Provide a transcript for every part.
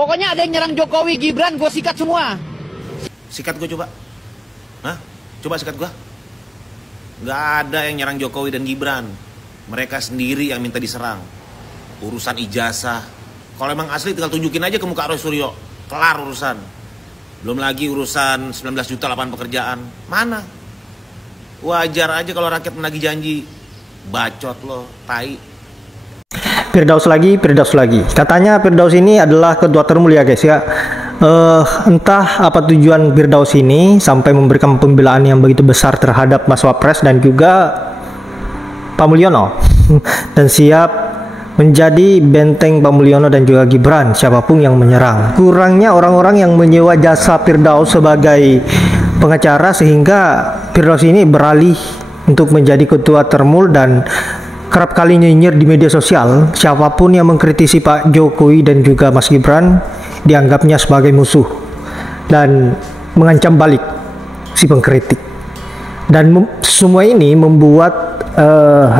Pokoknya ada yang nyerang Jokowi, Gibran, gue sikat semua. Sikat gue coba. Hah? Coba sikat gue. Gak ada yang nyerang Jokowi dan Gibran. Mereka sendiri yang minta diserang. Urusan ijazah. Kalau emang asli tinggal tunjukin aja ke muka Roy Suryo. Kelar urusan. Belum lagi urusan 19 juta lapangan pekerjaan. Mana? Wajar aja kalau rakyat menagih janji. Bacot lo, tai. Firdaus lagi. Katanya Firdaus ini adalah ketua termul ya guys ya. Entah apa tujuan Firdaus ini sampai memberikan pembelaan yang begitu besar terhadap Mas Wapres dan juga Pak Mulyono dan siap menjadi benteng Pak Mulyono dan juga Gibran siapapun yang menyerang. Kurangnya orang-orang yang menyewa jasa Firdaus sebagai pengacara sehingga Firdaus ini beralih untuk menjadi ketua termul dan kerap kali nyinyir di media sosial. Siapapun yang mengkritisi Pak Jokowi dan juga Mas Gibran dianggapnya sebagai musuh dan mengancam balik si pengkritik. Dan semua ini membuat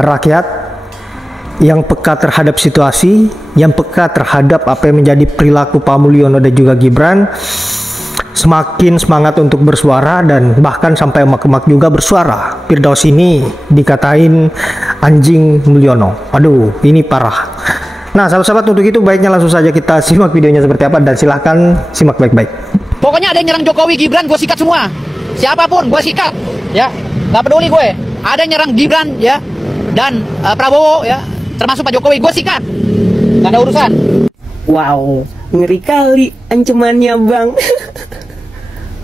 rakyat yang peka terhadap situasi, yang peka terhadap apa yang menjadi perilaku Pak Mulyono dan juga Gibran semakin semangat untuk bersuara dan bahkan sampai emak-emak juga bersuara. Firdaus ini dikatain anjing Mulyono. Aduh, ini parah. Nah, sahabat-sahabat, untuk itu baiknya langsung saja kita simak videonya seperti apa dan silahkan simak baik-baik. Pokoknya ada yang nyerang Jokowi, Gibran, gue sikat semua. Siapapun gue sikat, ya. Gak peduli gue. Ada yang nyerang Gibran, ya, dan Prabowo, ya, termasuk Pak Jokowi, gue sikat. Gak ada urusan. Wow, ngeri kali ancamannya bang.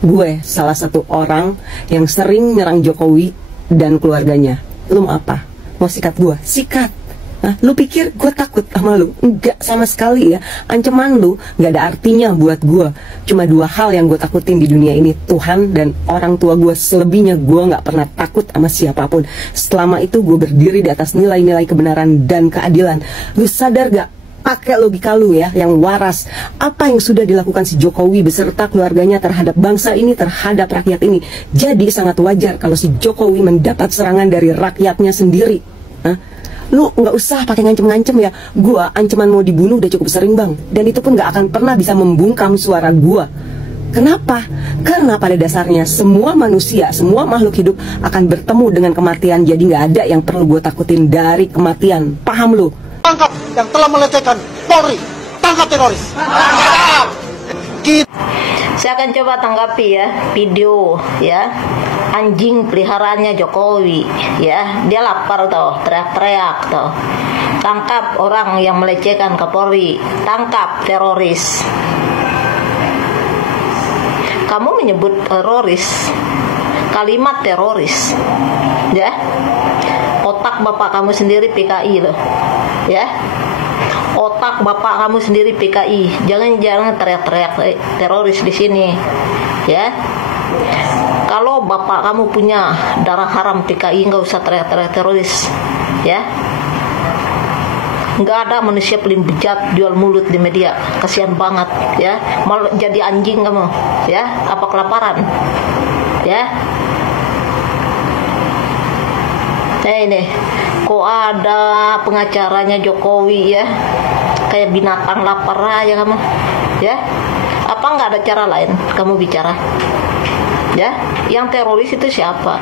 Gue salah satu orang yang sering nyerang Jokowi dan keluarganya. Lu mau apa? Mau sikat gue? Sikat. Nah, lu pikir gue takut sama lu? Enggak sama sekali ya. Ancaman lu gak ada artinya buat gue. Cuma dua hal yang gue takutin di dunia ini, Tuhan dan orang tua gue. Selebihnya gue gak pernah takut sama siapapun. Selama itu gue berdiri di atas nilai-nilai kebenaran dan keadilan. Lu sadar gak? Pakai logika lu ya, yang waras. Apa yang sudah dilakukan si Jokowi beserta keluarganya terhadap bangsa ini, terhadap rakyat ini. Jadi sangat wajar kalau si Jokowi mendapat serangan dari rakyatnya sendiri. Hah? Lu nggak usah pakai ngancem-ngancem ya. Gua ancaman mau dibunuh udah cukup sering bang. Dan itu pun nggak akan pernah bisa membungkam suara gua. Kenapa? Karena pada dasarnya semua manusia, semua makhluk hidup akan bertemu dengan kematian. Jadi nggak ada yang perlu gue takutin dari kematian. Paham lu? Tangkap yang telah melecehkan Polri. Tangkap teroris. Tangkap. Saya akan coba tanggapi ya video ya anjing peliharaannya Jokowi ya. Dia lapar toh, teriak-teriak toh. Tangkap orang yang melecehkan Kapolri. Tangkap teroris. Kamu menyebut teroris, kalimat teroris ya. Otak bapak kamu sendiri PKI loh ya. Otak bapak kamu sendiri PKI. Jangan teriak-teriak teroris di sini ya. Kalau bapak kamu punya darah haram PKI, nggak usah teriak-teriak teroris ya. Nggak ada manusia paling bejat jual mulut di media. Kasihan banget ya. Malah jadi anjing kamu ya. Apa kelaparan ya. Ini kok ada pengacaranya Jokowi ya, kayak binatang lapar aja kamu ya. Apa nggak ada cara lain kamu bicara ya? Yang teroris itu siapa?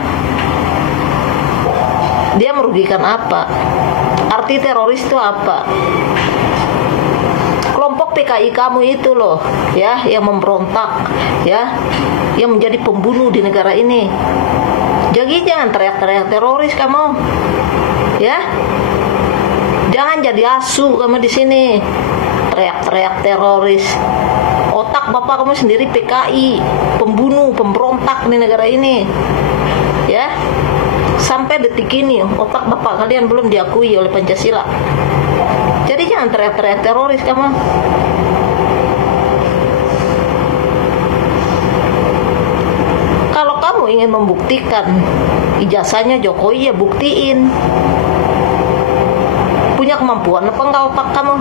Dia merugikan apa? Arti teroris itu apa? Kelompok PKI kamu itu loh ya, yang memberontak ya, yang menjadi pembunuh di negara ini. Jadi jangan teriak-teriak teroris kamu, ya. Jangan jadi asu kamu di sini, teriak-teriak teroris. Otak bapak kamu sendiri PKI, pembunuh, pemberontak di negara ini, ya. Sampai detik ini otak bapak kalian belum diakui oleh Pancasila. Jadi jangan teriak-teriak teroris kamu. Kalau kamu ingin membuktikan ijazahnya Jokowi, ya buktiin. Punya kemampuan apa enggak otak kamu?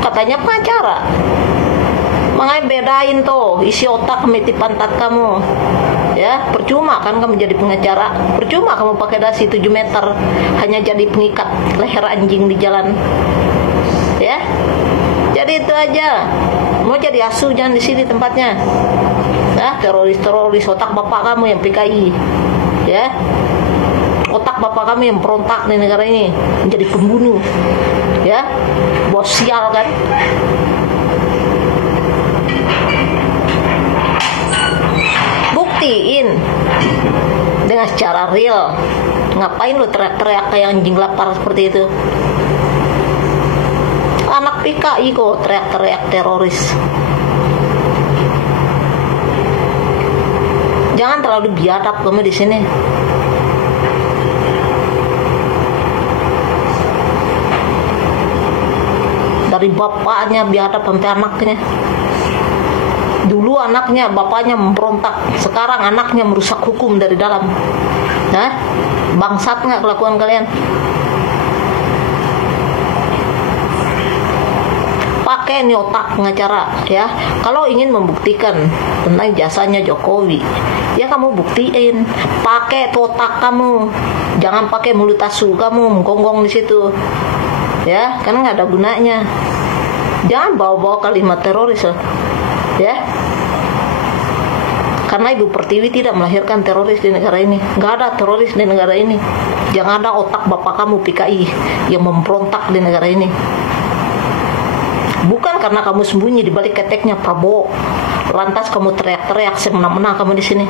Katanya pengacara. Makanya bedain tuh isi otak sama isi pantat kamu. Ya, percuma kan kamu jadi pengacara. Percuma kamu pakai dasi 7 meter hanya jadi pengikat leher anjing di jalan. Ya. Jadi itu aja. Mau jadi asuh jangan di sini tempatnya. Ya, teroris otak bapak kamu yang PKI. Ya. Otak bapak kamu yang berontak di negara ini menjadi pembunuh. Ya. Bos sial kan? Buktiin dengan secara real. Ngapain lu teriak-teriak kayak anjing lapar seperti itu? Anak PKI kok teriak-teriak teroris. Jangan terlalu biadab kamu di sini. Dari bapaknya biadab sampai anaknya. Dulu anaknya, bapaknya memberontak. Sekarang anaknya merusak hukum dari dalam. Hah? Bangsat nggak kelakuan kalian? Pakai nih otak pengacara ya. Kalau ingin membuktikan tentang jasanya Jokowi, ya kamu buktiin. Pakai otak kamu. Jangan pakai mulut asu kamu menggonggong di situ. Ya, karena nggak ada gunanya. Jangan bawa-bawa kalimat teroris loh. Ya. Karena Ibu Pertiwi tidak melahirkan teroris di negara ini. Nggak ada teroris di negara ini. Jangan ada otak bapak kamu PKI yang memberontak di negara ini. Bukan karena kamu sembunyi di balik keteknya Prabowo, lantas kamu teriak-teriak semena-mena kamu di sini.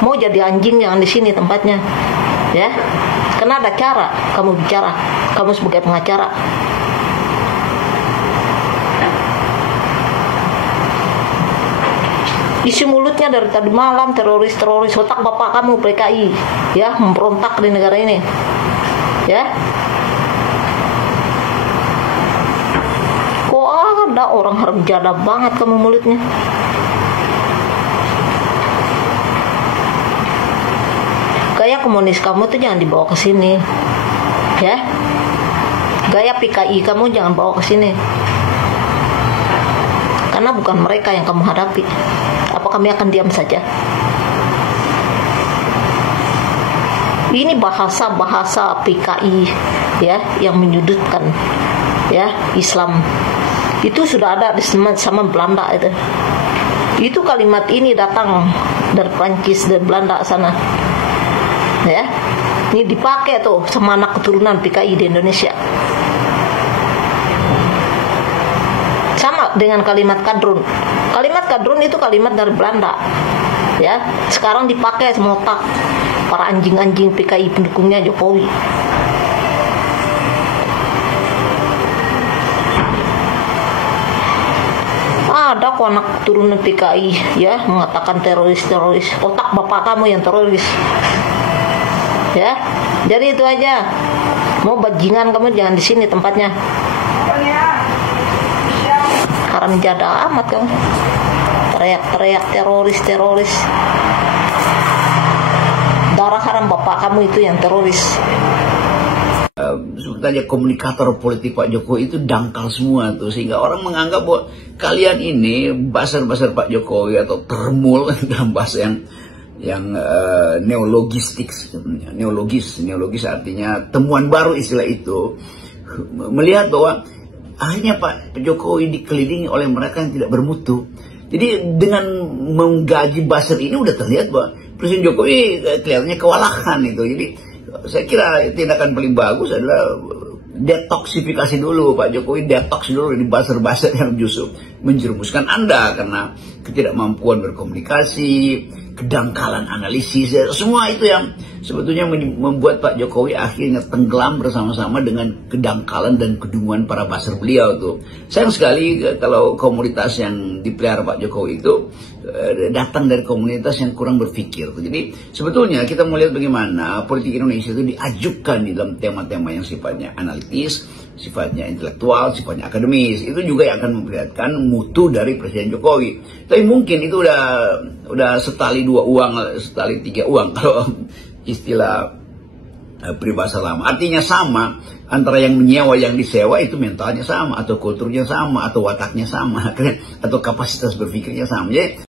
Mau jadi anjing jangan di sini tempatnya. Ya. Karena ada cara kamu bicara. Kamu sebagai pengacara. Isi mulutnya dari tadi malam teroris otak bapak kamu PKI ya memberontak di negara ini ya. Kok ada orang harap jada banget kamu mulutnya. Gaya komunis kamu tuh jangan dibawa ke sini ya. Gaya PKI kamu jangan bawa ke sini. Karena bukan mereka yang kamu hadapi. Apa kami akan diam saja? Ini bahasa-bahasa PKI ya yang menyudutkan ya Islam. Itu sudah ada di sama Belanda itu. Itu kalimat ini datang dari Prancis, dari Belanda sana. Ya. Ini dipakai tuh sama anak keturunan PKI di Indonesia. Sama dengan kalimat kadrun. Kalimat kadrun itu kalimat dari Belanda. Ya, sekarang dipakai sama otak para anjing-anjing PKI pendukungnya Jokowi. Ada kok anak turunan PKI ya mengatakan teroris. Otak bapak kamu yang teroris. Ya, jadi itu aja. Mau bajingan kamu jangan di sini tempatnya. Haram jada amat kamu. Teriak-teriak teroris. Darah haram bapak kamu itu yang teroris. Sebetulnya komunikator politik Pak Jokowi itu dangkal semua tuh, sehingga orang menganggap bahwa kalian ini basar-basar Pak Jokowi atau termul dalam bahasa yang neologistik sebenarnya. Neologis artinya temuan baru istilah itu, melihat bahwa akhirnya Pak Jokowi dikelilingi oleh mereka yang tidak bermutu. Jadi dengan menggaji buzzer ini udah terlihat bahwa Presiden Jokowi kelihatannya kewalahan itu. Jadi saya kira tindakan paling bagus adalah detoksifikasi dulu Pak Jokowi, detox dulu di buzzer-buzzer yang justru menjerumuskan Anda karena ketidakmampuan berkomunikasi, kedangkalan analisis, semua itu yang sebetulnya membuat Pak Jokowi akhirnya tenggelam bersama-sama dengan kedangkalan dan kedunguan para buzzer beliau tuh. Sayang sekali kalau komunitas yang dipelihara Pak Jokowi itu datang dari komunitas yang kurang berpikir. Jadi sebetulnya kita melihat bagaimana politik Indonesia itu diajukan di dalam tema-tema yang sifatnya analitis, sifatnya intelektual, sifatnya akademis. Itu juga yang akan memperlihatkan mutu dari Presiden Jokowi. Tapi mungkin itu udah setali dua uang, setali tiga uang kalau istilah peribahasa lama. Artinya sama antara yang menyewa yang disewa itu mentalnya sama, atau kulturnya sama, atau wataknya sama, atau kapasitas berpikirnya sama. Jadi